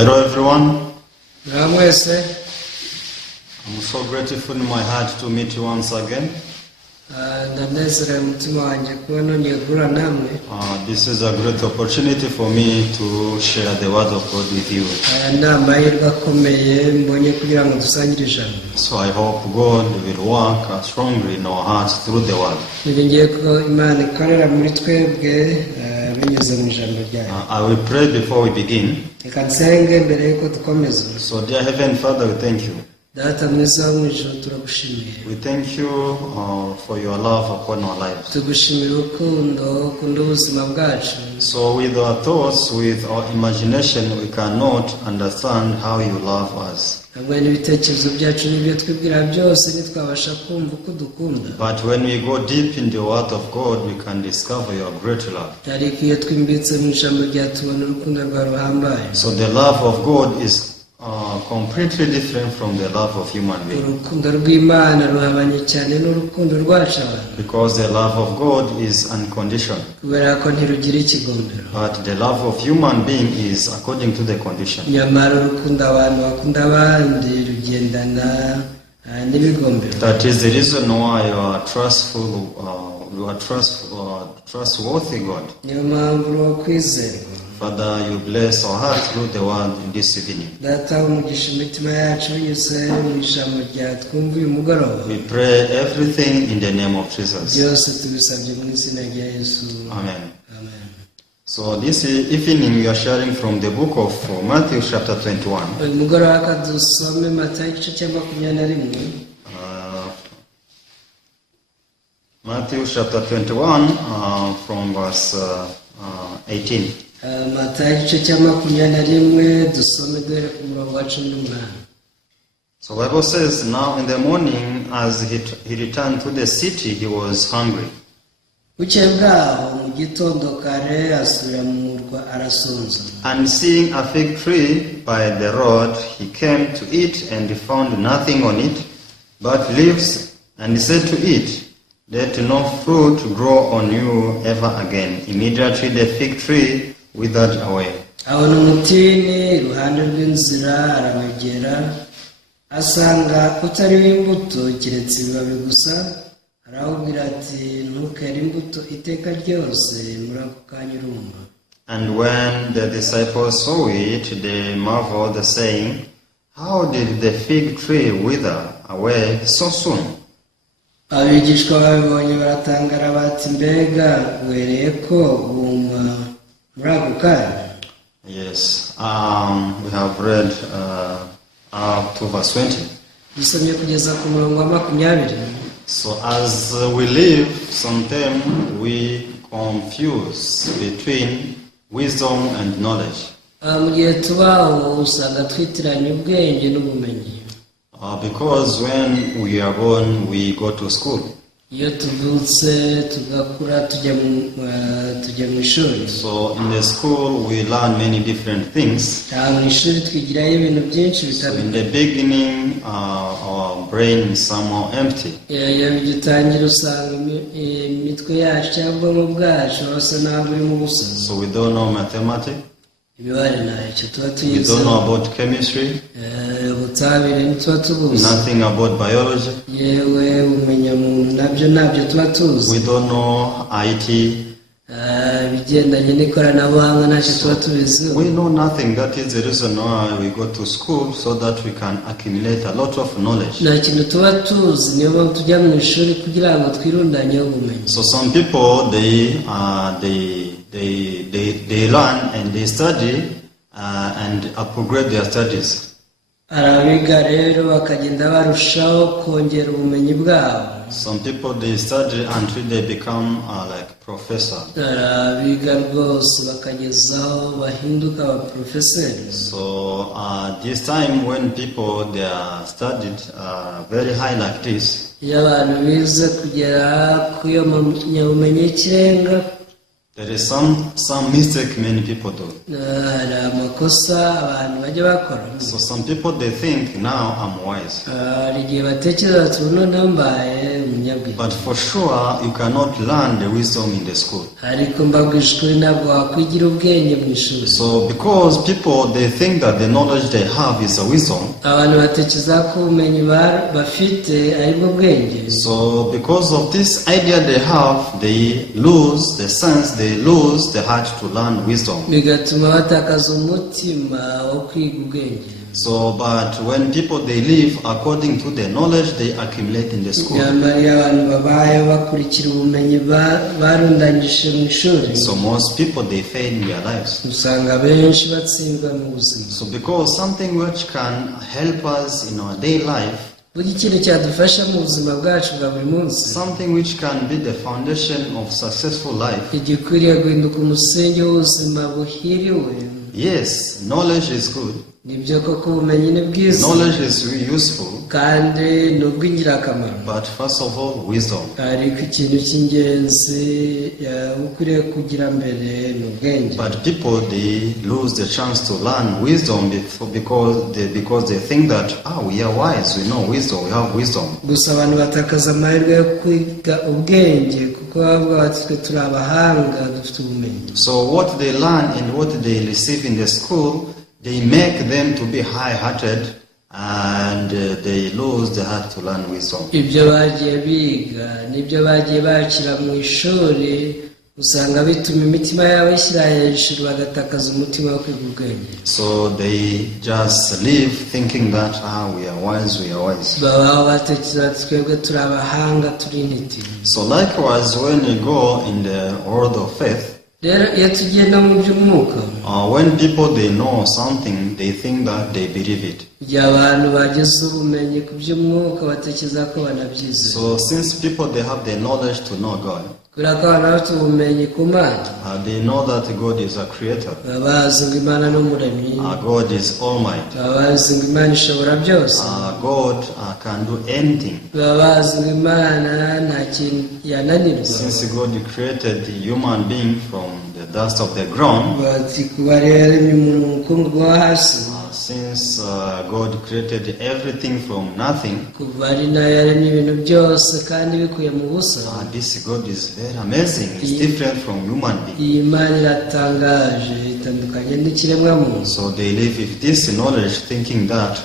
Hello everyone. I'm so grateful in my heart to meet you once again. This is a great opportunity for me to share the word of God with you. So I hope God will work strongly in our hearts through the word. I will pray before we begin. So dear Heavenly Father, we thank you. We thank you for your love upon our lives. So with our thoughts, with our imagination, we cannot understand how you love us. But when we go deep in the word of God, we can discover your great love. So the love of God is completely different from the love of human beings. Because the love of God is unconditional. But the love of human being is according to the condition. That is the reason why you are trustworthy God. Father, you bless our hearts through the word in this evening. We pray everything in the name of Jesus. Amen. So this evening we are sharing from the book of Matthew chapter 21. Matthew chapter 21 from verse 18. So Bible says, now in the morning as he returned to the city, he was hungry. And seeing a fig tree by the road, he came to it and found nothing on it but leaves, and he said to it, let no fruit grow on you ever again. Immediately the fig tree withered away. And when the disciples saw it, they marveled, saying, how did the fig tree wither away so soon? Yes, we have read up to verse 20. So as we live, sometimes we confuse between wisdom and knowledge. Because when we are born, we go to school. So in the school we learn many different things. So in the beginning our brain is somehow empty. So we don't know mathematics. We don't know about chemistry. Nothing about biology. We don't know IT. We know nothing. That is the reason why we go to school, so that we can accumulate a lot of knowledge. So some people they learn and they study and upgrade their studies. Some people they study until they become like professor. So this time when people they are studied very high like the There is some mistake many people do. hari amakosa abantu bajya bakora. So some people they think now I'm wise. hari igihe batekereza bati ubu noneho mbaye umunyabwenge. But for sure you cannot learn the wisdom in the school. ariko mbabwije ukuri ntabwo wakwigira ubwenge mu ishuri. So because people they think that the knowledge they have is a wisdom. abantu batekereza ko ubumenyi bafite ari bwo bwenge. So because of this idea they have, they lose the sense, they lose the heart to learn wisdom. bigatuma batakaza umutima wo kwiga ubwenge. So but when people they live according to the knowledge they accumulate in the school. nyamara abantu babaye bakurikira ubumenyi barundanyije mu ishuri. So most people they fail in their lives. usanga benshi batsindwa mu buzima. So because something which can help us in our day life, buri kintu cyadufasha mu buzima bwacu bwa buri munsi, something which can be the foundation of successful life. igikwiriye guhinduka umusingi w'ubuzima buhiriwe. Yes, knowledge is good. nibyo koko ubumenyi ni bwiza, Knowledge is useful. kandi ni ubw'ingirakamaro. But first of all, wisdom. ariko ikintu cy'ingenzi ukwiriye kugira mbere ni ubwenge. But people they lose the chance to learn wisdom because they think that we are wise, we know wisdom, we have wisdom. gusa abantu batakaza amahirwe yo kwiga ubwenge kuko bavuga bati twe turi abahanga dufite ubumenyi. So what they learn and what they receive in the school, they make them to be high-hearted, and they lose the heart to learn wisdom. ibyo bagiye biga nibyo bagiye bakira mu ishuri, usanga bituma imitima yabo ishyira hejuru bagatakaza umutima wo kwiga ubwenge. So they just live thinking that we are wise, we are wise. babaho batekereza bati twebwe turi abahanga turi intiti. So likewise, when you go in the world of faith, rero iyo tugiye no mu by'umwuka, when people they know something, they think that they believe it. igihe abantu bageze ubumenyi ku by'umwuka batekereza ko banabyizera. So since people they have the knowledge to know God, kubera ko abantu bafite ubumenyi ku Mana, they know that God is a creator. baba bazi ngo Imana ni umuremyi, God is almighty. baba bazi ngo Imana ishobora byose, God can do anything. baba bazi ngo Imana nta kintu yananirwa. Since God created the human being from the dust of the ground, bati kuba rero yaremye umuntu mu mukungugu wo hasi, since God created everything from nothing, kuva ari nayo yaremye ibintu byose kandi bikuye mu busa. this God is very amazing. It's different from human being. iyi Mana iratangaje, itandukanye n'ikiremwamuntu. So they live with this knowledge, thinking that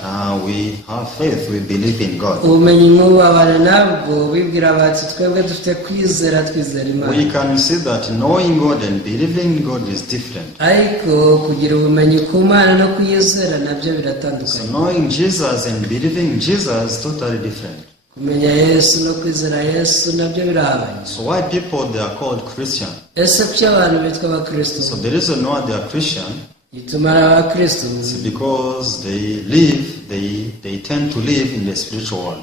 we have faith, we believe in God. ubumenyi nk'ubu abantu nabwo bibwira bati twebwe dufite kwizera, twizera Imana. We can see that knowing God and believing God is different. ariko kugira ubumenyi ku Mana no kuyizera nabyo So biratandukanye. knowing Jesus and believing Jesus totally different. kumenya Yesu no kwizera Yesu nabyo birahabanye. So why people they are called Christian? ese kuki abantu bitwa abakristo? So the reason why they are Christian gituma ari abakristo is because they tend to live in the spiritual world.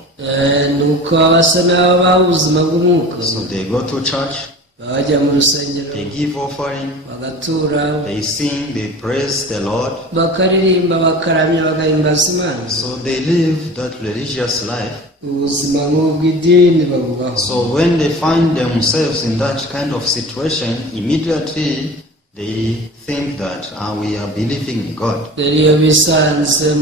ni uko basa n'aho baha ubuzima bw'umwuka. So they go to church, bajya mu rusengero, they give offering, bagatura, they sing, they praise the Lord. bakaririmba, bakaramya, bagahimbaza Imana. So they live that religious life. ubuzima nk'ubw'idini babubaho. So when they find themselves in that kind of situation, immediately they think that we are believing in God. rero iyo bisanze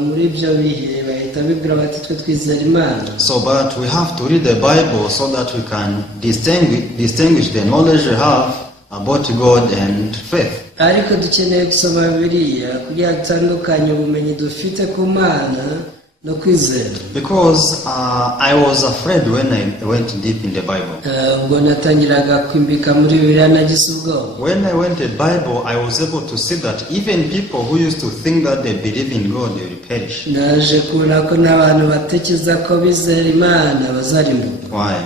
muri ibyo bihe bahita bibwira bati twe twizera Imana. So but we have to read the Bible so that we can distinguish the knowledge we have about God and faith. ariko dukeneye gusoma Bibiliya kugira ngo dutandukanye ubumenyi dufite ku Mana no kwizera. Because I was afraid when I went deep in the Bible. ubwo natangiraga kwimbika muri Bibiliya nagize ubwoba. When I went to the Bible, I was able to see that even people who used to think that they believe in God, they will perish. naje kubona ko n'abantu batekereza ko bizera Imana bazarimbuka. Why?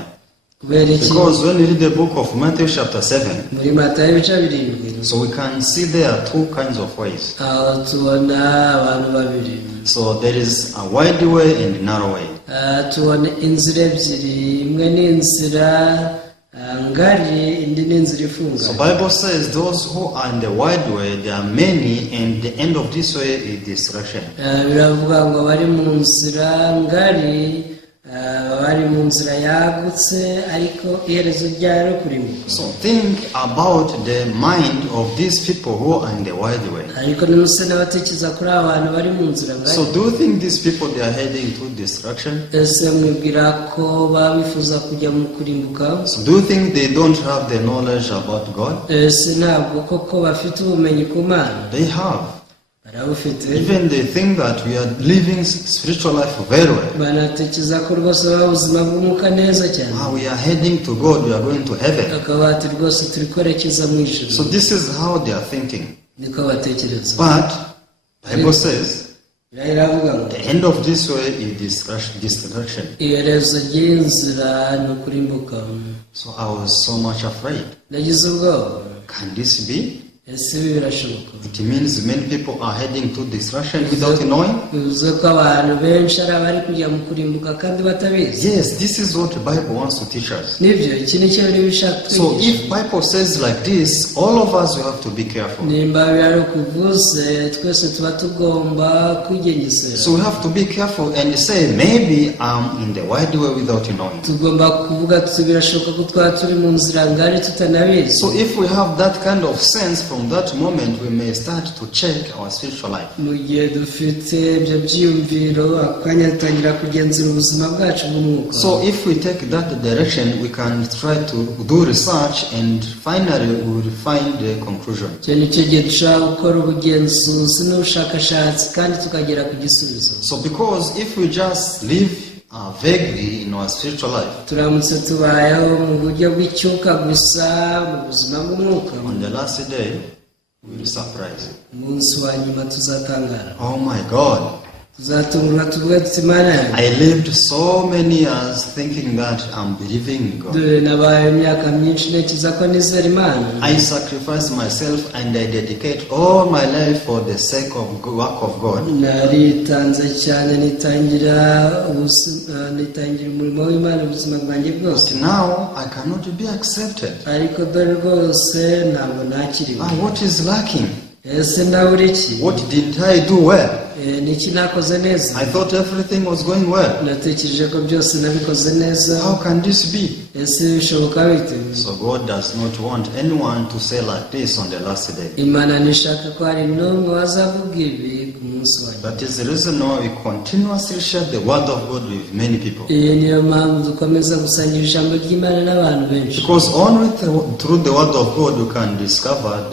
kubera iki? Because when we read the book of Matthew chapter 7, muri Matayo ibice 7, so we can see there are two kinds of ways. aho tubona abantu babiri. So there is a wide way and narrow way. tubona inzira ebyiri, imwe ni inzira ngari, indi ni inzira ifunganye. So Bible says those who are in the wide way, there are many, and the end of this way is destruction. biravuga ngo bari mu nzira ngari bari mu nzira yagutse ariko iherezo ryayo kurimbuka. So think about the mind of these people who are in the wide way. ariko nimuse n'abatekereza kuri abantu bari mu nzira ngari. So do you think these people they are heading to destruction? ese mwibwira ko babifuza kujya mu kurimbuka? So do you think they don't have the knowledge about God? ese ntabwo koko bafite ubumenyi ku Mana? They have. barabufite. Even they think that we are living spiritual life very well. banatekereza ko rwose baba ubuzima bw'umwuka neza cyane. We are heading to God, we are going to heaven. bakaba bati rwose turi kwerekeza mu ijuru. So this is how they are thinking. niko batekereza. But Bible says iravuga ngo the end of this way is destruction. iherezo ry'inzira ni ukurimbuka. So I was so much afraid. nagize ubwoba. Can this be? ese ibi birashoboka? It means many people are heading to destruction without knowing. bivuze ko abantu benshi ari abari kujya mu kurimbuka kandi batabizi. Yes, this is what the Bible wants to teach us. nibyo iki ni cyo rero bishaka So kwigisha. if Bible says like this, all of us will have to be careful. nimba biri ukuvuze twese tuba tugomba kwigengesera. So we have to be careful and say maybe I'm in the wide way without knowing. tugomba kuvuga tuti birashoboka ko twaba turi mu nzira ngari tutanabizi. So if we have that kind of sense, from that moment we may start to check our spiritual life. mu gihe dufite ibyo byiyumviro akanya dutangira kugenzura ubuzima bwacu bw'umwuka. So if we take that direction, we can try to do research and finally we will find the conclusion. icyo ni cyo gihe dushobora gukora ubugenzuzi n'ubushakashatsi kandi tukagera ku gisubizo. So because if we just live vaguely in our spiritual life, turamutse tubayeho mu buryo bw'icyuka gusa mu buzima bw'umwuka, on the last day we will surprise. umunsi wa nyuma tuzatangara. Oh my God, tuzatungurwa tuvuge tuti Mana yanjye, I lived so many years thinking that I'm believing in God. dore nabaye imyaka myinshi ntekereza ko nizera Imana. I sacrifice myself and I dedicate all my life for the sake of work of God. naritanze cyane nitangira umurimo w'Imana ubuzima bwanjye bwose. But now I cannot be accepted. ariko dore rwose ntabwo nakiriwe. What is lacking? ese ndabura iki? What did I do well? niki nakoze neza? I thought everything was going well. natekereje ko byose nabikoze neza. How can this be? ese bishoboka bite? So God does not want anyone to say like this on the last day. Imana ntishaka ko hari n'umwe wazavuga ibi ku munsi wa nyuma. That is the reason why we continuously share the word of God with many people. iyi niyo mpamvu dukomeza gusangira ijambo ry'Imana n'abantu benshi. Because only through the word of God you can discover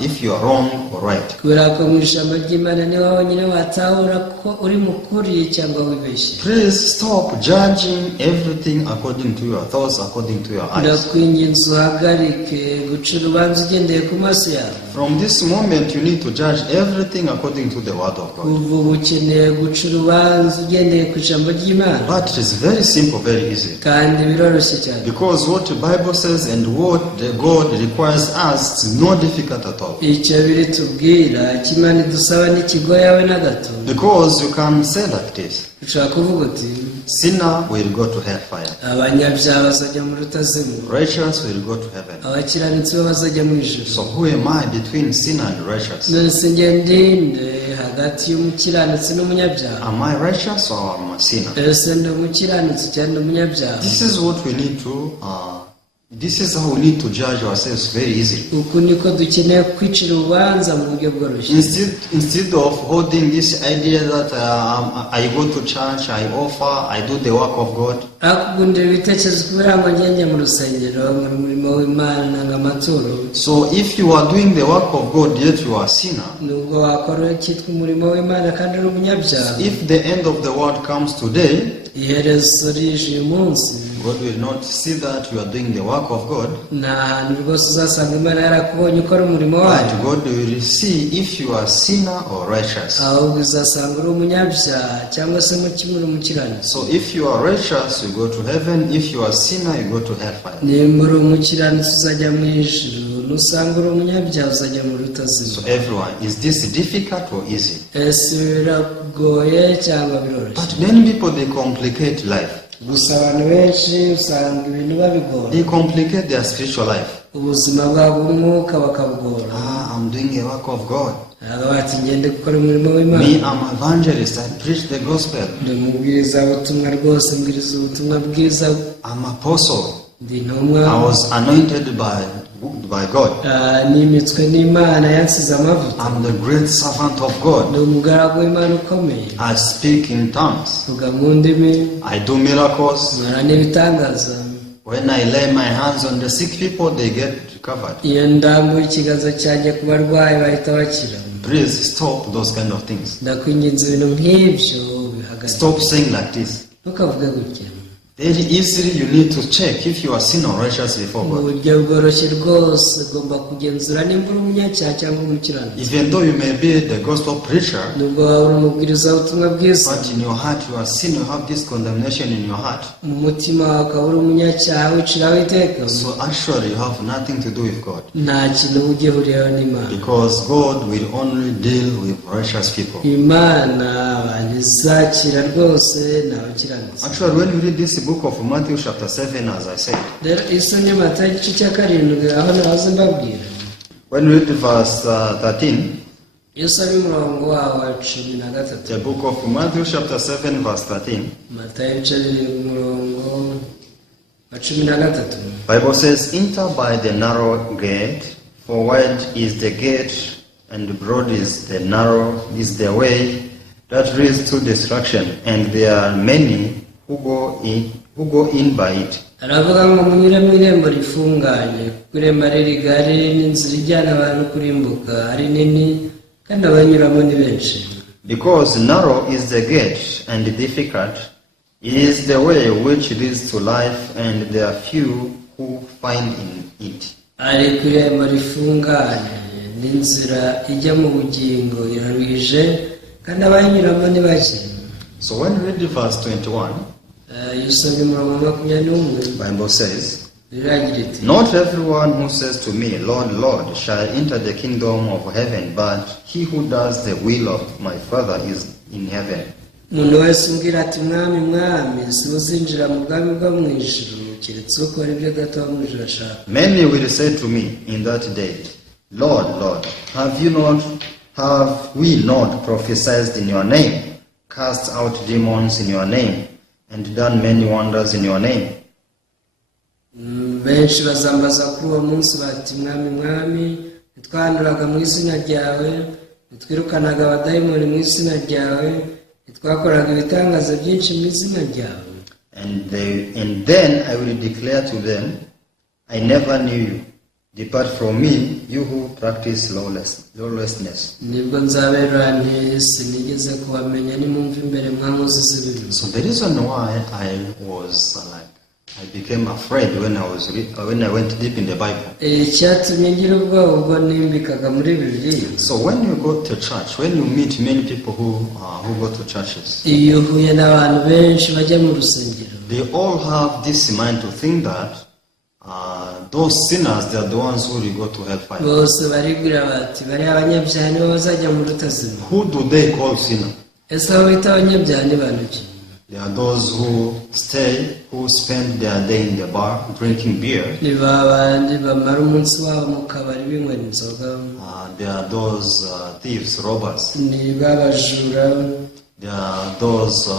if you are wrong or right. kubera ko mu ijambo ry'Imana niho honyine watahura ko uri mu kuri cyangwa wibeshye. Please stop judging everything according to your thoughts, according to your eyes. ndakwinginze uhagarike guca urubanza ugendeye ku maso yawe. From this moment you need to judge everything according to the word of God. kuva ubu ukeneye guca urubanza ugendeye ku ijambo ry'Imana. But it is very simple, very easy. kandi biroroshye cyane. Because what the Bible says and what the God requires us is not difficult at all. icyo biri tubwira Imana idusaba n'ikigo yawe na gato. Because you can say like this, ushobora kuvuga uti sinner will go to hellfire, abanyabyaha bazajya mu rutazimu, righteous will go to heaven. abakiranutsi bo bazajya mu ijuru. So who am I between sinner and righteous? nonese njye ndinde hagati y'umukiranutsi n'umunyabyaha? Am I righteous or am I a sinner? ese ndi umukiranutsi cyangwa ndi umunyabyaha? This is how we need to judge ourselves very easily. uku niko dukeneye kwicira urubanza mu buryo bworoshye. Instead of holding this idea that I go to church, I offer, I do the work of God. akugundira ibitekerezo kubera ngo ngenge mu rusengero mu murimo w'Imana nk'amaturo. So if you are doing the work of God yet you are a sinner, nubwo wakora cyitwa umurimo w'Imana kandi uri umunyabyaha, if the end of the world comes today, iherezo rije uyu munsi, God will not see that you are doing the work of God. nta hantu rwose uzasanga Imana yarakubonye ukora umurimo wayo. But God will see if you are sinner or righteous. ahubwo uzasanga uri umunyabyaha cyangwa se uri umukiranutsi. So if you are righteous, you go to heaven. If you are sinner, you go to hellfire. nimba uri umukiranutsi uzajya mu ijuru, nusanga uri umunyabyaha uzajya mu rutazimu. So everyone, is this difficult or easy? ese biragoye cyangwa biroroshye? But many people, they complicate life. gusa abantu benshi usanga ibintu babigora. They complicate their spiritual life. ubuzima bwabo bw'umwuka bakabugora. I'm doing a work of God. bati ngende gukora umurimo w'Imana. Me, I'm an evangelist. I preach the gospel. Ndi umubwiriza ubutumwa rwose, mbwiriza ubutumwa bwiza. I'm apostle. Ndi intumwa. I was anointed by God. Nimitswe n'Imana, yansize amavuta. I'm the great servant of God. Ndi umugaragu w'Imana ukomeye. I speak in tongues. Vuga mu ndimi. I do miracles. Nkora n'ibitangaza. When I lay my hands on the sick people, they get recovered. Iyo ndambuye ikiganza cyanjye ku barwayi bahita bakira. Please stop those kind of things. Ndakwinginze ibintu nk'ibyo bihagarike. Stop saying like this. Ntukavuge gutya. Very easily you need to check if you are sin or righteous before Mu God. buryo bworoshye rwose ugomba kugenzura nimba uri umunyacyaha cyangwa umukiranutsi. Even though you may be the gospel preacher, Nubwo waba uri umubwiriza w'ubutumwa bwiza, but in your heart you are sin, you have this condemnation in your heart. mu mutima wawe ukaba uri umunyacyaha wiciraho iteka. So actually you have nothing to do with God. Nta kintu ugihuriyeho n'Imana. Because God will only deal with righteous people. Imana abantu izakira rwose ni abakiranutsi. Actually, when you read this book of Matthew chapter 7, as I said, Rero iso ni Matayo igice cya 7 aho nahoze mbabwira. when you read verse 13, Iyo usoma umurongo wawo wa 13. the book of Matthew chapter 7 verse 13, Matayo ibice 7 umurongo wa 13. Bible says, enter by the narrow gate, for wide is the gate, and broad is the way that leads to destruction, and there are many who go in by it. Aravuga ngo munyure mu irembo rifunganye, kuko irembo ari rigari n'inzira ijyana abantu kurimbuka ari nini, kandi abanyuramo ni benshi. Because narrow is the gate, and difficult is the way which leads to life, and there are few who find in it. Ariko irembo rifunganye n'inzira ijya mu bugingo iraruhije, kandi abanyuramo ni bake. So when you read verse 21, Iyo usomye umurongo wa 21, Bible says, riragira iti, not everyone who says to me, Lord, Lord, shall enter the kingdom of heaven, but he who does the will of my Father is in heaven. umuntu wese umbwira ati mwami mwami si uzinjira mu bwami bwo mu ijuru keretse ukora ibyo Data wo mu ijuru ashaka. Many will say to me in that day, Lord, Lord, have we not prophesied in your name, cast out demons in your name, and done many wonders in your name? Benshi bazambaza kuri uwo munsi bati mwami mwami ntitwanduraga mu izina ryawe, ntitwirukanaga abadayimoni mu izina ryawe, ntitwakoraga ibitangaza byinshi mu izina ryawe. And then I will declare to them, I never knew you. Depart from me, you who practice lawlessness. Nibwo nzabera nti sinigeze kubamenya nimumva imbere mwankozi z'ibibi. So the reason why I became afraid when I went deep in the Bible. Icyatumye ngira ubwoba ubwo nimbikaga muri Bibiliya. So when you go to church, when you meet many people who go to churches, Iyo uhuye n'abantu benshi bajya mu rusengero, they all have this mind to think that those sinners, they are the ones who will go to hellfire. bose baribwira bati bari abanyabyaha nibo bazajya mu rutazima. Who do they call sinner? Ese abo bita abanyabyaha ni bantu ki? They are those who spend their day in the bar drinking beer. Ni babandi bamara umunsi wabo mu kabari binywera inzoga. They are those thieves, robbers. Ni babajura. They are those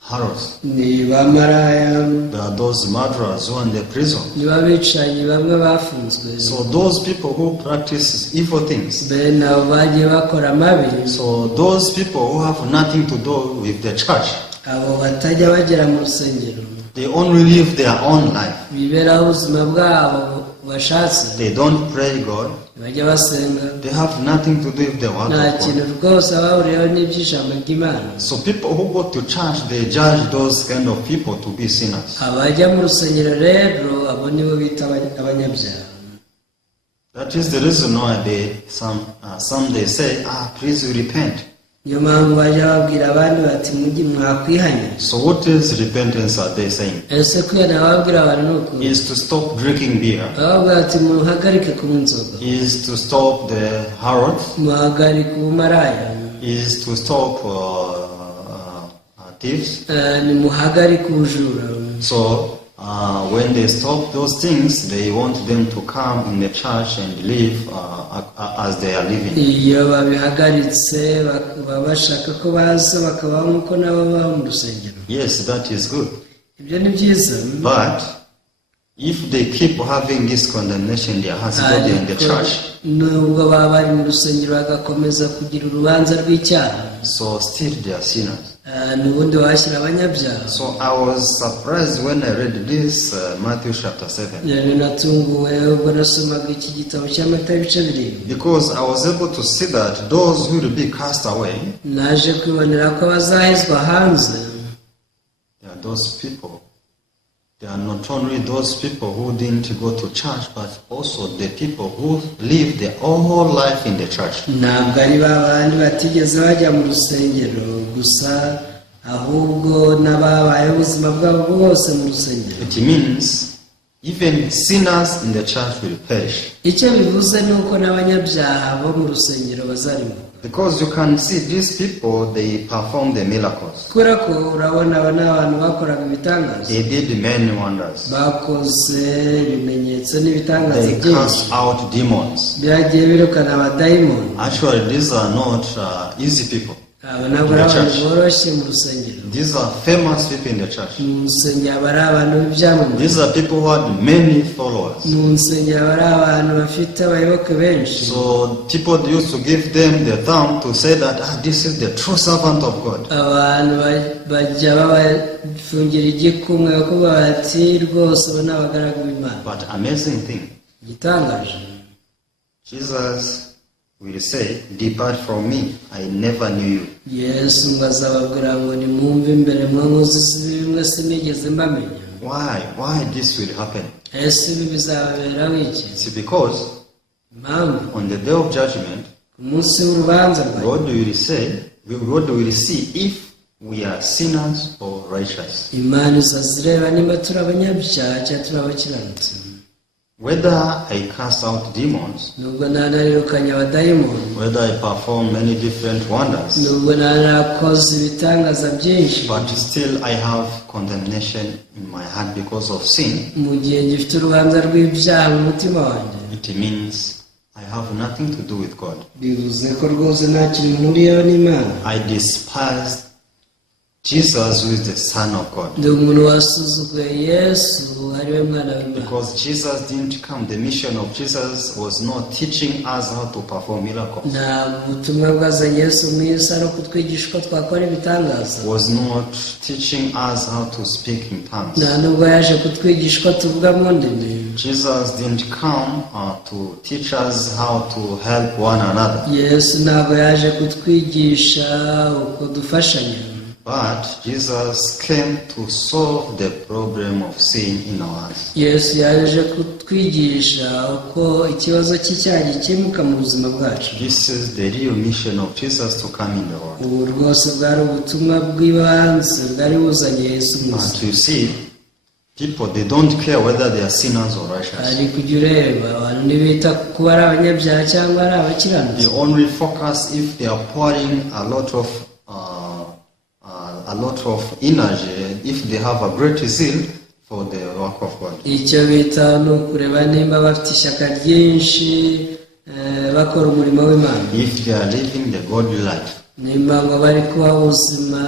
harrods. Ni bamaraya. There are those murderers who are in the prison. Ni babicanyi bamwe bafunzwe. So those people who practice evil things. Bene abo bagiye bakora amabi. So those people who have nothing to do with the church. Abo batajya bagera mu rusengero. They only live their own life. Bibera ubuzima bwabo bashatse. They don't pray God. Bajya basenga. They have nothing to do with the word Nta of kintu God. rwose bahuriyeho n'iby'ijambo ry'Imana. So people who go to church, they judge those kind of people to be sinners. Abajya mu rusengero rero abo nibo bita abanyabyaha. That is the reason why some they say, please repent. Niyo mpamvu bajya babwira abandi bati mujye mwakwihanye. So what is repentance are they saying? Ese kwihana babwira abantu ni ukuri. Is to stop drinking beer. Babwira bati muhagarike kunywa inzoga. Is to stop the harlot. Muhagarike ubumaraya. Is to stop thieves. Ni muhagarike ubujura. So when they stop those things, they want them to come in the church and live as they are living. iyo babihagaritse baba bashaka ko baza bakabaho nk'uko nabo baba mu rusengero. Yes, that is good. Ibyo ni byiza, But if they keep having this condemnation in their hearts, though they're in the church, nubwo baba bari mu rusengero bagakomeza kugira urubanza rw'icyaha, so still they are sinners. n'ubundi washyira abanyabyaha. So I was surprised when I read this, Matthew chapter 7. rero natunguwe ubwo nasomaga iki gitabo cy'Amatayo ibice 7, Because I was able to see that those who will be cast away, naje kwibonera ko bazahezwa hanze. they are those people. They are not only those people who didn't go to church, but also the people who live their whole life in the church. Ntabwo ari babandi batigeze bajya mu rusengero gusa, ahubwo n'ababaye ubuzima bwabo bwose mu rusengero. It means even sinners in the church will perish. Icyo bivuze ni uko n'abanyabyaha bo mu rusengero bazarimuka. Because you can see these people, they perform the miracles. Kubera ko urabona aba ni abantu bakoraga ibitangaza, They did many wonders. bakoze ibimenyetso n'ibitangaza They byinshi, cast out demons. byagiye birukana abadayimoni. Actually, these are not easy people. Aba ntabwo ari abantu boroshye mu rusengero. These are famous people in the church. Mu rusengero aba ari abantu b'ibyamamare. These are people who had many followers. Mu rusengero aba ari abantu bafite abayoboke benshi. So people used to give them the thumb to say that this is the true servant of God. Abantu bajya babafungira igikumwe bakuvuga bati rwose abo ni abagaragu b'Imana. But amazing thing, Igitangaje, Jesus will say, "Depart from me, I never knew you." Yesu ngo azababwira ngo nimwumve imbere mwe nkozi z'ibimwe sinigeze mbamenya. Why this will happen? Ese ibi bizababeraho iki? It's because Impamvu on the day of judgment, ku munsi w'urubanza rwawe God will see if we are sinners or righteous. Imana izazireba niba turi abanyabyaha cyangwa turi abakiranutsi. Whether I cast out demons, Nubwo narirukanye abadayimoni, whether I perform many different wonders, nubwo narakoze ibitangaza byinshi, but still I have condemnation in my heart because of sin, mu gihe ngifite urubanza rw'ibyaha mu mutima wanjye, it means I have nothing to do with God. bivuze ko rwose nta kintu mpuriyeho n'Imana. I despised Jesus, who is the Son of God. Ndi umuntu wasuzuguye Yesu ari we mwana w'Imana. Because Jesus didn't come, the mission of Jesus was not teaching us how to perform miracles. Nta butumwa bwazanye Yesu mu isi ari ukutwigisha uko twakora ibitangaza. Was not teaching us how to speak in tongues. Nta nubwo yaje kutwigisha uko tuvuga mu ndimi. Jesus didn't come to teach us how to help one another. Yesu ntabwo yaje kutwigisha uko dufashanya. But Jesus came to solve the problem of sin in our hearts. Yesu yaje kutwigisha uko ikibazo cy'icyaha gikemuka mu buzima bwacu. This is the real mission of Jesus to come in the world. Ubu rwose bwari ubutumwa bw'ibanze bwari buzanye Yesu mu isi. But you see, people, they don't care whether they are sinners or righteous. Ariko ujya ureba abantu ntibita ku kuba ari abanyabyaha cyangwa ari abakiranutsi. They only focus if they are pouring a lot of energy, if they have a great zeal for the work of God. Icyo bita ni ukureba nimba bafite ishyaka ryinshi bakora umurimo w'Imana. If they are living the godly life. Nimba ngo bari kubaho ubuzima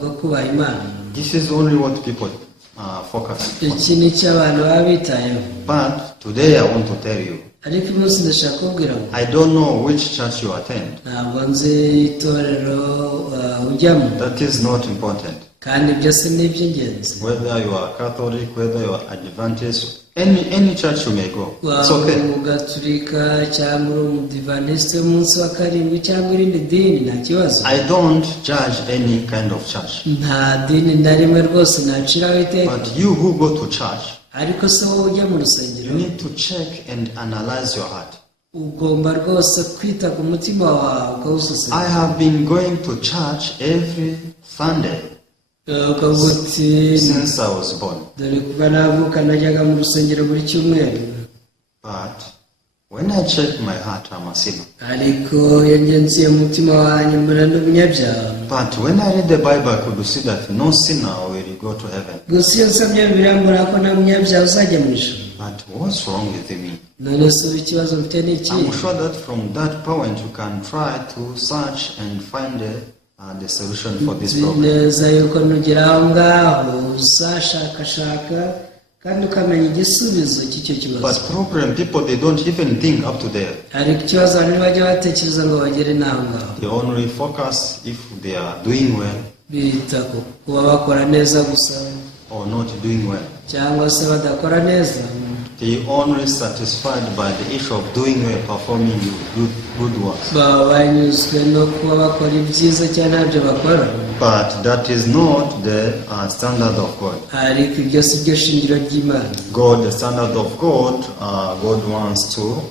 bwo kubaha Imana. This is only what people focus on. Iki ni cyo abantu baba bitayeho. But today I want to tell you, Ariko umunsi ndashaka kubwira ngo I don't know which church you attend. ntabwo nzi itorero ujyamo. That is not important. Kandi byose ni iby'ingenzi. Whether you are Catholic, whether you are Adventist, any church you may go. It's waba okay. umugaturika cyangwa uri umudivantisite w'umunsi wa karindwi cyangwa irindi dini nta kibazo. I don't judge any kind of church. Nta dini na rimwe rwose naciraho iteka. But you who go to church, Ariko se wowe ujya mu rusengero, you need to check and analyze your heart. ugomba rwose kwita ku mutima wawe ukawusuzuma. I have been going to church every Sunday Ukavuga uti since I was born. dore kuva navuka najyaga mu rusengero buri cyumweru. But when I check my heart, I'm a sinner. ariko iyo ngenziye mu mutima wanjye mbona ndi umunyabyaha. But when I read the Bible, I could see that no sinner will go to heaven. gusa iyo nsomye bibiliya mbona ko nta munyabyaha uzajya mu ijuru. But what's wrong with me? none se ubu ikibazo mfite ni iki? I'm sure that from that point you can try to search and find the solution for this problem. neza yuko nugera aho ngaho uzashakashaka kandi ukamenya igisubizo cy'icyo kibazo. But problem, people, they don't even think up to there. ariko ikibazo abantu ntibajya batekereza ngo bagere n'aho ngaho. They only focus if they are doing well bita ku kuba bakora neza gusa or not doing well. cyangwa se badakora neza. They only satisfied by the issue of doing well, performing good works. baba banyuzwe no kuba bakora ibyiza cyangwa ntabyo bakora. But that is not the standard of God. ariko ibyo si byo shingiro ry'Imana. God, the standard of God, God wants to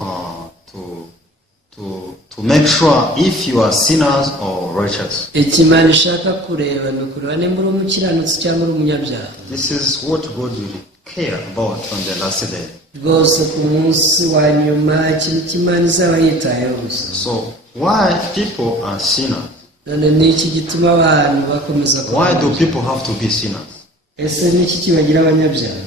make sure if you are sinners or righteous. icyo Imana ishaka kureba ni ukureba nimba uri umukiranutsi cyangwa uri umunyabyaha. This is what God will care about on the last day. rwose ku munsi wa nyuma ikintu cy'Imana izaba yitayeho gusa. So why people are sinners? none ni iki gituma abantu bakomeza Why do people have to be sinners? ese ni iki kibagira abanyabyaha?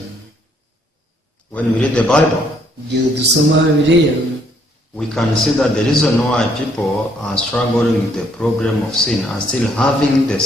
When we read the Bible, igihe dusoma bibiliya we can see that the reason why people are struggling with the problem of sin, are still having the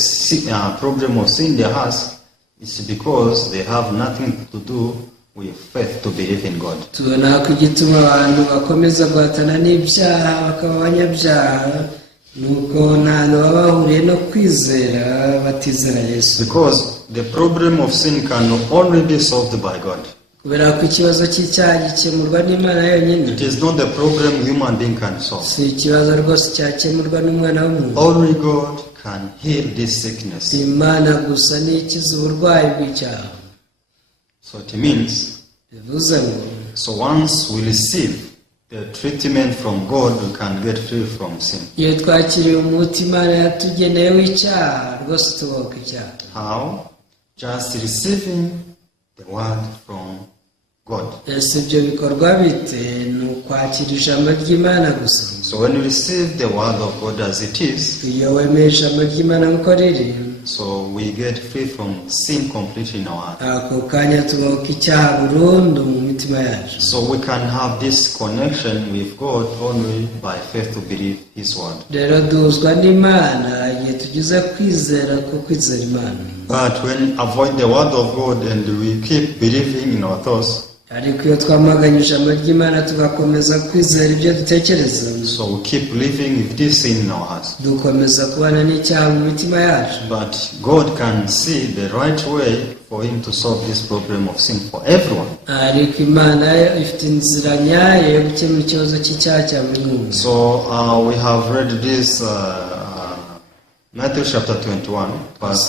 problem of sin in their hearts, is because they have nothing to do with faith to believe in God. tubona ko igituma abantu bakomeza guhatana n'ibyaha bakaba abanyabyaha nuko nta hantu baba bahuriye no kwizera batizera Yesu. Because the problem of sin can only be solved by God. kubera ko ikibazo cy'icyaha gikemurwa n'Imana yonyine. It is not the problem human being can solve. si ikibazo rwose cyakemurwa n'umwana w'umuntu. Only God can heal this sickness. Imana gusa ni ikiza uburwayi bw'icyaha. So it means, bivuze ngo so once we receive the treatment from God, we can get free from sin. iyo twakiriye umuti Imana yatugeneye w'icyaha rwose tubohoka icyaha. How? Just receiving the word from God. ese ibyo bikorwa bite? ni ukwakira ijambo ry'Imana gusa. So when you receive the word of God as it is, iyo wemeye ijambo ry'Imana nk'uko riri, so we get free from sin completely in our heart. ako kanya tubohoka icyaha burundu mu mitima yacu. So we can have this connection with God only by faith to believe His word. rero duhuzwa n'Imana igihe tugize kwizera ko kwizera Imana. But when avoid the word of God and we keep believing in our thoughts, ariko iyo twamaganye ijambo ry'Imana tugakomeza kwizera ibyo dutekereza, so we keep living with this sin in our hearts. dukomeza kubana n'icyaha mu mitima yacu. But God can see the right way for Him to solve this problem of sin for everyone. ariko Imana ifite inzira nyayo yo gukemura ikibazo cy'icyaha cya buri muntu. So we have read this Matthew chapter 21,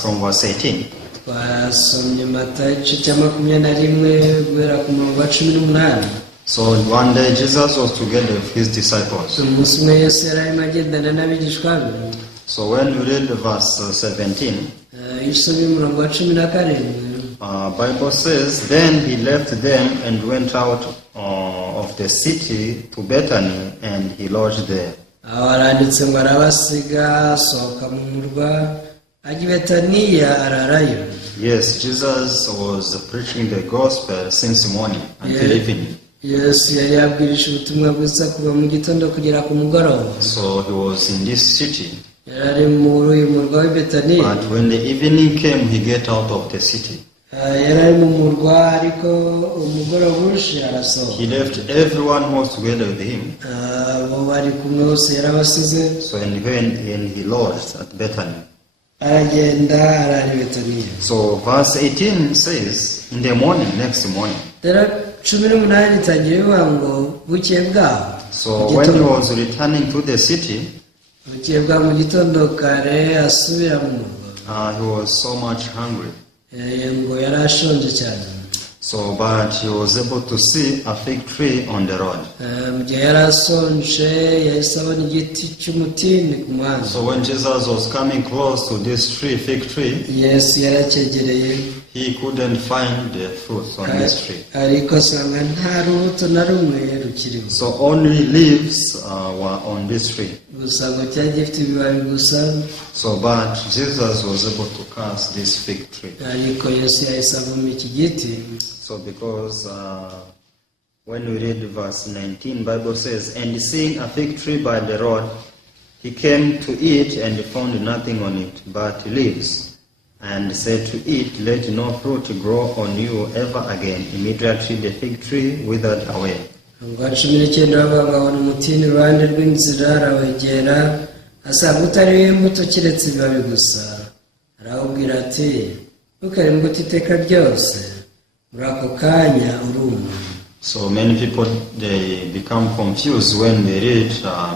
from verse 18. twasomye Matayo igice cya 21 guhera ku murongo wa 18. So one day Jesus was together with His disciples. umunsi umwe Yesu yari arimo agendana n'abigishwa be. So when we read verse 17, iyo usomye umurongo wa 17, Bible says, then He left them and went out of the city to Bethany, and He lodged there. aho aranditse ngo arabasiga asohoka mu murwa ajya i Betaniya ararayo. Yes, Jesus was preaching the gospel since morning until evening. Yesu yari yabwirije ubutumwa bwiza kuva mu gitondo kugera ku mugoroba. So He was in this city. yari ari muri uyu murwa w'i Betaniya. But when the evening came, He get out of the city. yari ari mu murwa ariko umugoroba urushe arasohoka. He left everyone who was together with Him. abo bari kumwe bose yarabasize. So when He lodged at Bethany. aragenda arara i Betaniya. So verse 18 says, in the morning, next morning. rero 18 itangira bivuga ngo bukeye bwaho. So when He was returning to the city, bukeye bwaho mu gitondo kare asubira mu murwa. he was so much hungry. ngo yari ashonje cyane. So, but he was able to see a fig tree on the road. mu gihe yari asonje yahise abona igiti cy'umutini ku muhanda. So when Jesus was coming close to this fig tree, Yesu yaracyegereye. he couldn't find the fruits on this tree. ariko asanga nta rubuto na rumwe rukiriho. So only leaves were on this tree. gusa ngo cyari gifite ibibabi gusa. So but Jesus was able to curse this fig tree. ariko Yesu yahise avuma iki giti. So because when we read verse 19, Bible says, and seeing a fig tree by the road, he came to it and found nothing on it but leaves, and said to it, let no fruit grow on you ever again. Immediately the fig tree withered away. ngo 19 bavuga ngo abona umutini iruhande rw'inzira, arawegera asanga utariho imbuto keretse ibibabi gusa. arawubwira ati ntukare imbuto iteka ryose, muri ako kanya uruma. So many people, they become confused when they read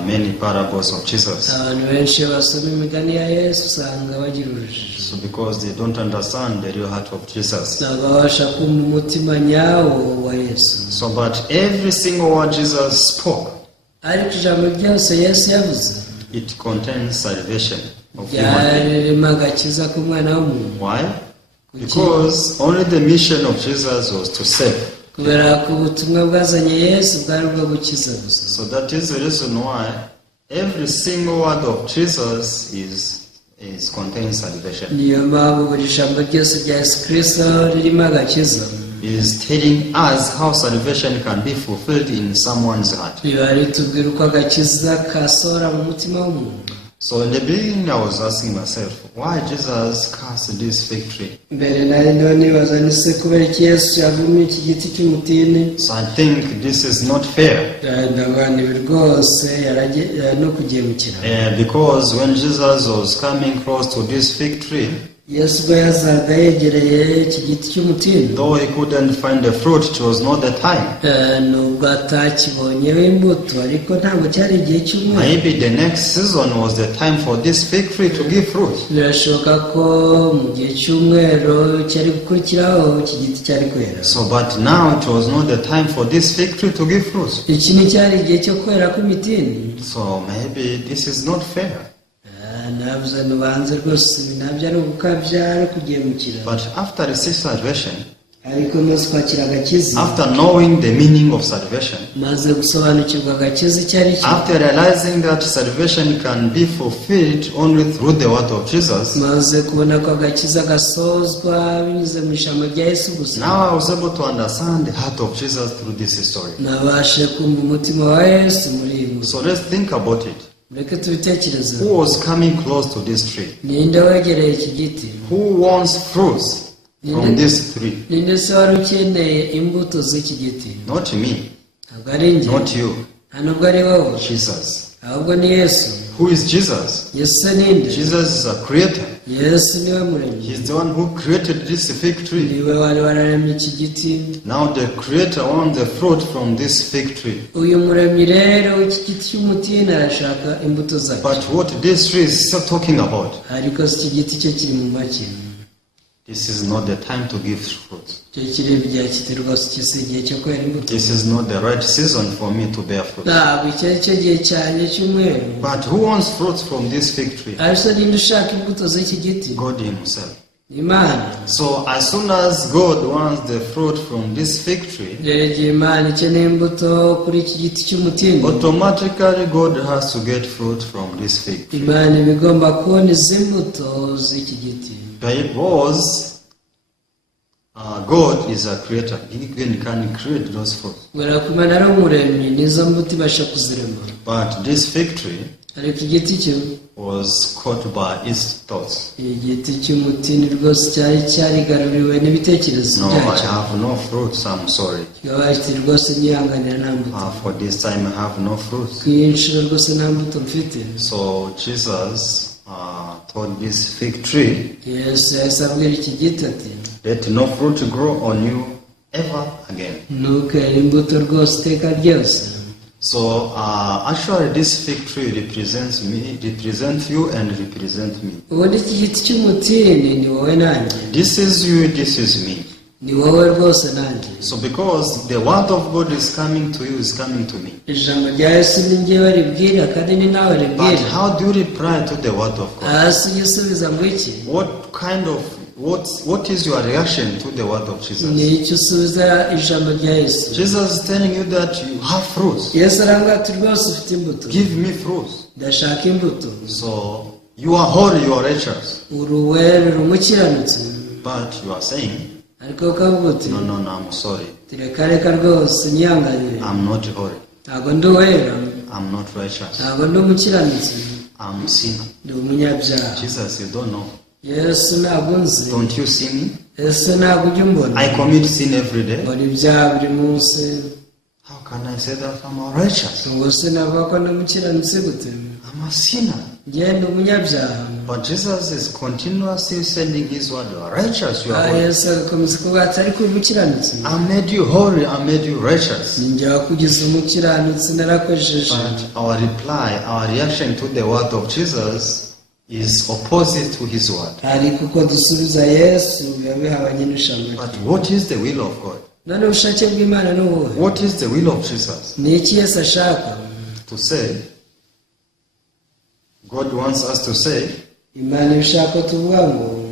many parables of Jesus. abantu benshi basoma imigani ya Yesu usanga bagira urujijo. So because they don't understand the real heart of Jesus. ntabwo babasha kumva umutima nyawo wa Yesu. So but every single word Jesus spoke, ariko ijambo ryose Yesu yavuze it contains salvation of human being. ryarimo agakiza k'umwana w'umuntu. Why? Because only the mission of Jesus was to save. kubera ko ubutumwa bwazanye Yesu bwari ubwo gukiza gusa. So that is the reason why every single word of Jesus contains salvation. niyo mpamvu buri jambo ryose rya Yesu Kristo ririmo agakiza. It is telling us how salvation can be fulfilled in someone's heart. biba ritubwira uko agakiza kasohora mu mutima w'umuntu. So in the beginning I was asking myself, why Jesus cursed this fig tree? mbere nari nibaza nise kubera iki Yesu yavumye iki giti cy'umutini. So I think this is not fair. ndabona ibi rwose no kugenzukira. Because when Jesus was coming close to this fig tree, Yesu ubwo yazaga yegereye iki giti cy'umutini, though he couldn't find the fruit, it was not the time. nubwo atakibonyeho imbuto ariko ntabwo cyari igihe cy'umwaka. Maybe the next season was the time for this fig tree to give fruit. birashoboka ko mu gihe cy'umwero cyari gukurikiraho iki giti cyari kwera. So but now it was not the time for this fig tree to give fruit. iki ni cyari igihe cyo kwera kw'imitini. So maybe this is not fair. navuze nubanze rwose ibi nabyo ari ugukabya ari kugenzukira. But after receiving salvation, ariko maze kwakira agakiza, after knowing the meaning of salvation, maze gusobanukirwa agakiza icyo ari cyo, after realizing that salvation can be fulfilled only through the word of Jesus, maze kubona ko agakiza gasozwa binyuze mu ijambo rya Yesu gusa, now I was able to understand the heart of Jesus through this story. nabashe kumva umutima wa Yesu muri iyi nkuru. So let's think about it. Reka tubitekereze. Who was coming close to this tree? ninde wegereye iki giti? Who wants fruits from this tree? ninde se wari ukeneye imbuto z'iki giti? Not me, ntabwo ari njye, not you. nta nubwo ari wowe, Jesus. ahubwo ni Yesu. Who is Jesus? Yesu ninde? Jesus is a creator. Yesu niwe muremyi, He's the one who created this fig tree. niwe wari wararemye iki giti. Now the creator wants the fruit from this fig tree. uyu muremyi rero w'iki giti cy'umutini arashaka imbuto zacyo. But what this tree is still talking about, ariko si iki giti cyo kiri mu make. this is not the time to give fruit. cyo kireba igihe kiti rwose kisi igihe cyo kwera imbuto. This is not the right season for me to bear fruit. ntabwo icyo ari cyo gihe cyanjye cy'umweru. But who wants fruits from this fig tree? ariko ninde ushaka imbuto z'iki giti? God himself. Imana. So as soon as God wants the fruit from this fig tree, rero igihe Imana ikeneye imbuto kuri iki giti cy'umutini, automatically God has to get fruit from this fig tree. Imana iba igomba kubona izi mbuto z'iki giti. Because God is a creator. He can create those fruits. kubera ko Imana ari umuremyi, nizo mbuto ibasha kuzirema. But this fig tree ariko igiti cyo was caught by its thoughts. igiti cy'umutini rwose cyari cyarigaruriwe n'ibitekerezo No, I byacyo. have no fruits, I'm sorry. bati rwose nyihanganira nta mbuto. For this time I have no fruits. ku iyi nshuro rwose nta mbuto mfite. So Jesus told this fig tree, Yesu yahise abwira iki giti ati let no fruit grow on you ever again. ntukere imbuto rwose iteka ryose. So actually this fig tree represents me, represents you and represents me. ubundi iki giti cy'umutini ni wowe nanjye. This is you, this is me. ni wowe rwose nanjye. So because the word of God is coming to you, is coming to me. ijambo rya Yesu ni njyewe ribwira kandi ni nawe But ribwira. how do you reply to the word of God? hasi igisubiza ngo iki? What kind of what is your reaction to the word of Jesus? ni icyo usubiza ijambo rya Yesu. Jesus is telling you that you have fruits. Yesu arambwira ati rwose ufite imbuto, Give me fruits. ndashaka imbuto. So you are holy, you are righteous. uri uwera, uri umukiranutsi. But you are saying, ariko ukavuga uti no, I'm sorry. reka rwose nyihanganire, I'm not holy. ntabwo ndi uwera, I'm not righteous. ntabwo ndi umukiranutsi, I'm a sinner. ndi umunyabyaha. Jesus, you don't know. Yesu ntabwo nzi. Don't you see me? Yesu ntabwo ujya umbona. I commit sin every day. mbona ibyaha buri munsi. How can I say that I'm righteous? ngo se navuga ko ndi umukiranutsi gute? I'm a sinner. njye ndi umunyabyaha. But Jesus is continuously sending his word. You are righteous, you are holy. Yesu agakomeza kuvuga ati ariko uri umukiranutsi. I made you holy, I made you righteous. ninjye wakugize umukiranutsi, narakojeje. But our reply, our reaction to the word of Jesus is opposite to his word. ariko uko dusubiza Yesu biba bihabanye n'ijambo rye. But what is the will of God? none ubushake bw'Imana ni ubuhe? What is the will of Jesus? ni iki Yesu ashaka? To say, God wants us to say, Imana ibishaka ko tuvuga ngo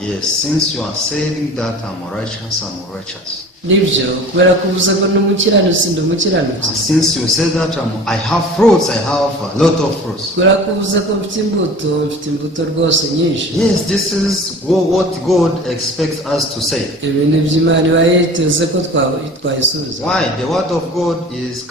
yes, since you are saying that I'm righteous, I'm righteous. nibyo, kubera ko uvuze ko ndi umukiranutsi, ndi umukiranutsi. Since you say that I have fruits, I have a lot of fruits. kubera ko uvuze ko mfite imbuto rwose nyinshi. Yes, this is what God expects us to say. ibi ni byo Imana iba yiteze ko twayisubiza. Why? The word of God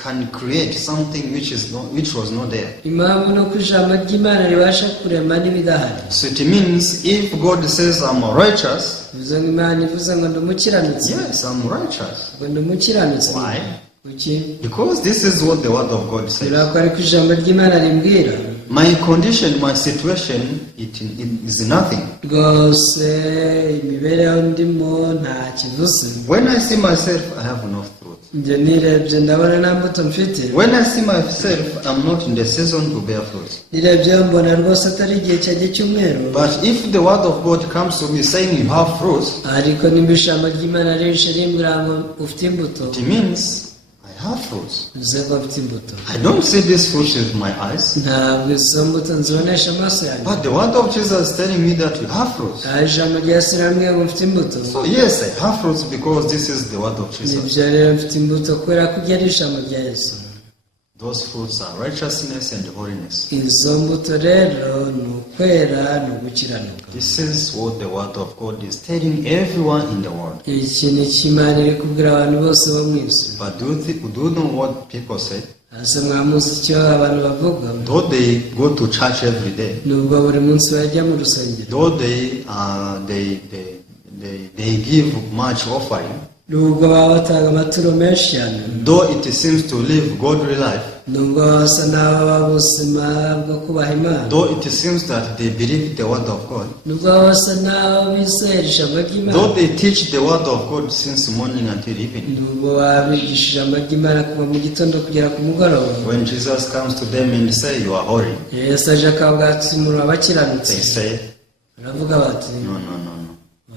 can create something which was not there. impamvu ni uko ijambo ry'Imana ribasha kurema n'ibidahari. So it means if God says I'm righteous, bivuze ngo Imana ivuze ngo ndi umukiranutsi. yes, I'm righteous. ngo ndi umukiranutsi. Why? kuki? Because this is what the word of God says. kubera ko ariko ijambo ry'Imana rimbwira. My condition, my situation, it is nothing. rwose imibereho ndimo nta kivuze. When I see myself, I have no fruit. njye nirebye ndabona nta mbuto mfite. When I see myself, I'm not in the season to bear fruit. nirebye mbona rwose atari igihe cyanjye cy'umwero. But if the word of God comes to me saying you have fruit, ariko nimba ijambo ry'Imana rije rimbwira ngo ufite imbuto, it means I have fruit. bivuze ko mfite imbuto. I don't see this fruit with my eyes. ntabwo izo mbuto nzibonesha amaso yanjye. But the word of Jesus is telling me that you have fruit. ijambo rya Yesu rirambwira ngo mfite imbuto. So yes, I have fruits because this is the word of Jesus. nibyo rero mfite imbuto kubera ko iryo ari ijambo rya Yesu. Those fruits are righteousness and holiness. izo mbuto rero ni ukwera, ni ugukiranuka. This is what the word of God is telling everyone in the world. iki ni Imana iri kubwira abantu bose bo mu isi. But do you know what people say? ese mwamuzi icyo abantu bavuga? Though they go to church every day, nubwo buri munsi bajya mu rusengero, though they give much offering, nubwo baba batanga amaturo menshi cyane, though it seems to live godly life, nubwo basa n'aho baba ubuzima bwo kubaha Imana, though it seems that they believe the word of God, nubwo basa n'aho bizera ijambo ry'Imana, though they teach the word of God since morning until evening, nubwo baba bigisha ijambo ry'Imana kuva mu gitondo kugera ku mugoroba, when Jesus comes to them and say you are holy, Yesu aje akavuga ati muri they abakiranutsi, say, baravuga bati no,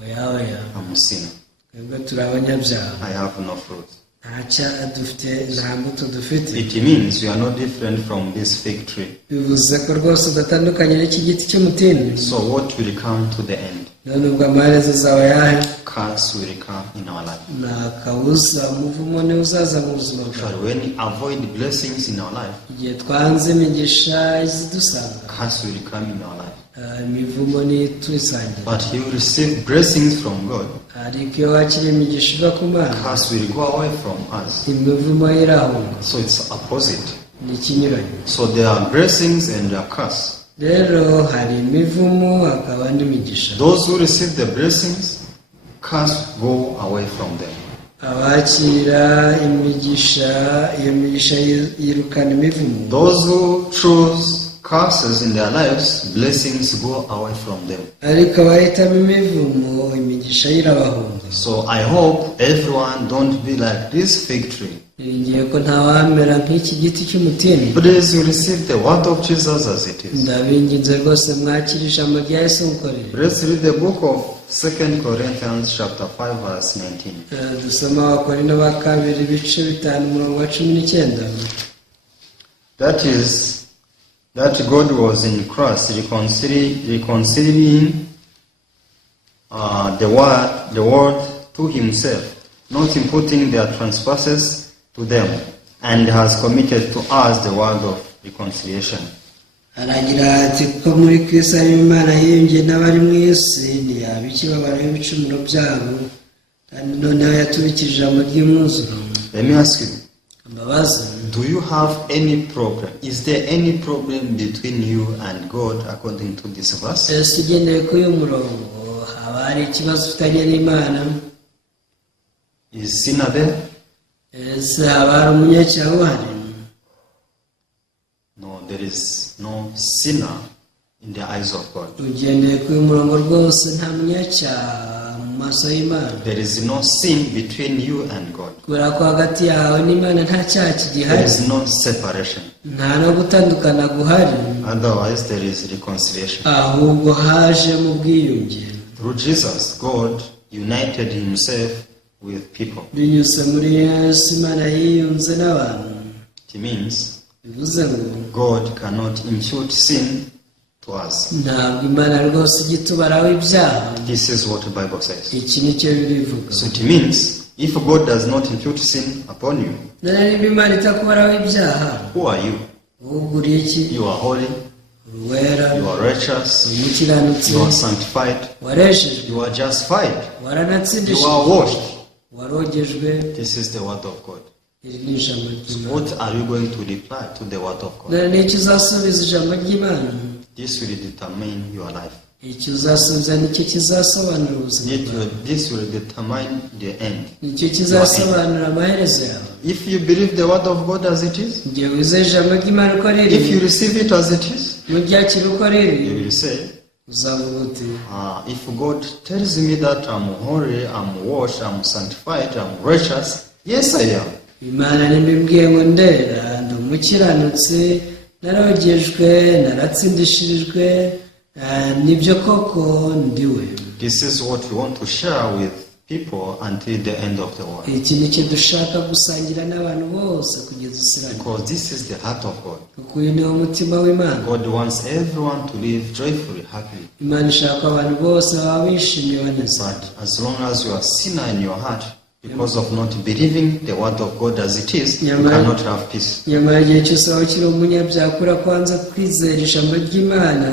oya I'm a sinner. twebwe turi abanyabyaha, I have no fruit. nta cyaha dufite, nta mbuto dufite. It means you are not different from this fig tree. bivuze ko rwose udatandukanye n'iki giti cy'umutini. So what will come to the end? none ubwo amaherezo zawe yahe? Curse will come in our life. nta kabuza umuvumo niwe uzaza mu buzima bwawe. But when we avoid blessings in our life, igihe twanze imigisha izidusanga, curse will come in our life. imivumo niyo itusangira. But you receive blessings from God, ariko iyo wakiriye imigisha iva ku Mana, curse will go away from us. imivumo ye irahunga. So it's opposite. ni ikinyuranye. So there are blessings and there are curse. rero hari imivumo hakaba n'imigisha. Those who receive the blessings, curse go away from them. abakira imigisha, iyo migisha yirukana imivumo. Those who choose curses in their lives, blessings go away from them. ariko abahitamo imivumo, imigisha irabahunga. So I hope everyone don't be like this fig tree. ngiye ko ntawamera nk'iki giti cy'umutini. Please you receive the word of Jesus as it is. ndabinginze rwose mwakira ijambo rya Yesu mukorere. Let's read the book of 2 Corinthians chapter 5 verse 19. dusoma Abakorinto ba kabiri ibice 5:19. That is, that God was in Christ reconciling the word to himself, not imputing their trespasses to them, and has committed to us the word of reconciliation. aragira ati ko muri Kristo ari Imana yiyungiye n'abari mu isi ntiyaba ikibabaro y'ibicumuro byabo kandi noneho yatubikije ijambo ry'umwuzuro. Let me ask you, Mbabaza, do you have any problem? Is there any problem between you and God according to this verse? ese ugendeye kuri uyu murongo haba hari ikibazo ufitanye n'Imana? Is sinner there? ese haba hari umunyacyaha uhari? No, there is no sinner in the eyes of God. ugendeye kuri uyu murongo rwose nta munyacyaha mu maso y'Imana. There is no sin between you and God. kubera ko hagati yawe n'Imana nta cyaha There kigihari, is no separation. nta no gutandukana guhari, Otherwise, there is reconciliation. ahubwo haje mu bwiyunge. Through Jesus, God united himself with people. binyuze muri Yesu Imana yiyunze n'abantu. It means bivuze ngo God cannot impute sin to us. ntabwo Imana rwose ijya itubaraho ibyaha. This is what the Bible says. iki ni cyo birivuga. So it means if God does not impute sin upon you, none niba Imana itakubaraho ibyaha, who are you? wowe uri iki? You are holy, uwera, you are righteous, umukiranutsi, you are sanctified, warejejwe, you are justified, you waranatsindishijwe, are washed. warogejwe. This is the word of God. iri ni ijambo ry'Imana. What are you going to reply to the word of God? none n'icyo uzasubiza ijambo ry'Imana? This will determine your life. icyo uzasubiza nicyo kizasobanura ubuzima bwawe, This will determine the end. nicyo kizasobanura amaherezo yawe. If you believe the word of God as it is, igihe wizeye ijambo ry'Imana uko riri, if you receive it as it is, nuryakira uko riri, you will say, uzavuga uti if God tells me that I'm holy, I'm washed, I'm sanctified, I'm righteous, yes I am. Imana nimbibwiye ngo ndera, ndi umukiranutsi, narogejwe, naratsindishirijwe, nibyo koko ndiwe. This is what we want to share with people until the end of the world. iki nicyo dushaka gusangira n'abantu bose kugeza isirani, Because this is the heart of God. kuko uyu ni wo mutima w'Imana. God wants everyone to live joyfully, happily. Imana ishaka abantu bose baba bishimye banezerewe. But as long as you are sinner in your heart, because of not believing the word of God as it is, you cannot have peace. nyamara igihe cyose waba ukiri umunyabyaha kubera kwanza kwizera ijambo ry'Imana,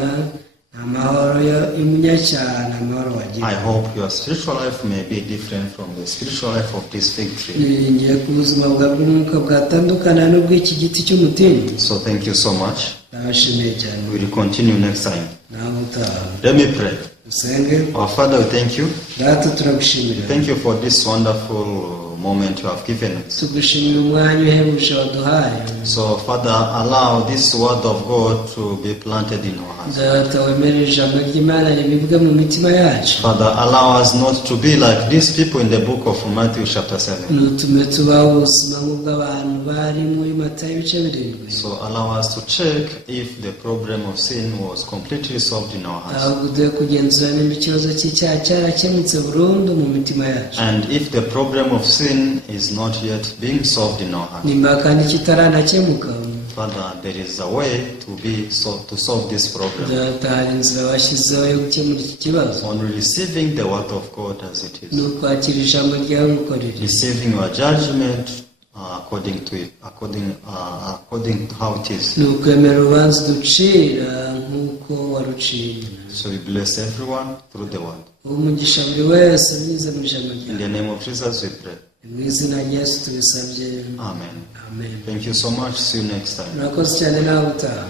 nta mahoro y'umunyacyaha, nta mahoro wagira. I hope your spiritual life may be different from the spiritual life of this fig tree. niringiye ko ubuzima bwawe bw'umwuka bwatandukana n'ubw'iki giti cy'umutini. So thank you so much. ndabashimiye cyane. We will continue next time. nawe utaha. Let me pray. dusenge. Our Father, we thank you. data turagushimira. Thank you for this wonderful moment you have given us. tugushimira umwanya uhebuje waduhaye. So Father, allow this word of God to be planted in our hearts. data wemere ijambo ry'Imana ribibwe mu mitima yacu. Father, allow us not to be like these people in the book of Matthew chapter 7. nutume tubaho ubuzima nk'ubw'abantu bari muri Matayo ibice 7. So allow us to check if the problem of sin was completely solved in our hearts. ahubwo duhe kugenzura niba ikibazo cy'icyaha cyarakemutse burundu mu mitima yacu. And if the problem of sin is not yet being solved in our hearts, nimba kandi kitaranakemuka, Father, there is a way to solve this problem. data hari inzira washyizeho yo gukemura iki kibazo. On receiving the word of God as it ni is, ukwakira ijambo ryawe uko riri, receiving your judgment according to it, according to how it is. ni ukwemera urubanza uducira nk'uko waruciye. So we bless everyone through the word. umugisha buri wese binyuze mu ijambo In ryawe. the name of Jesus we pray. mu izina rya Yesu tubisabye, Amen. amen. Thank you so much. See you next time. murakoze cyane, nawe utaha.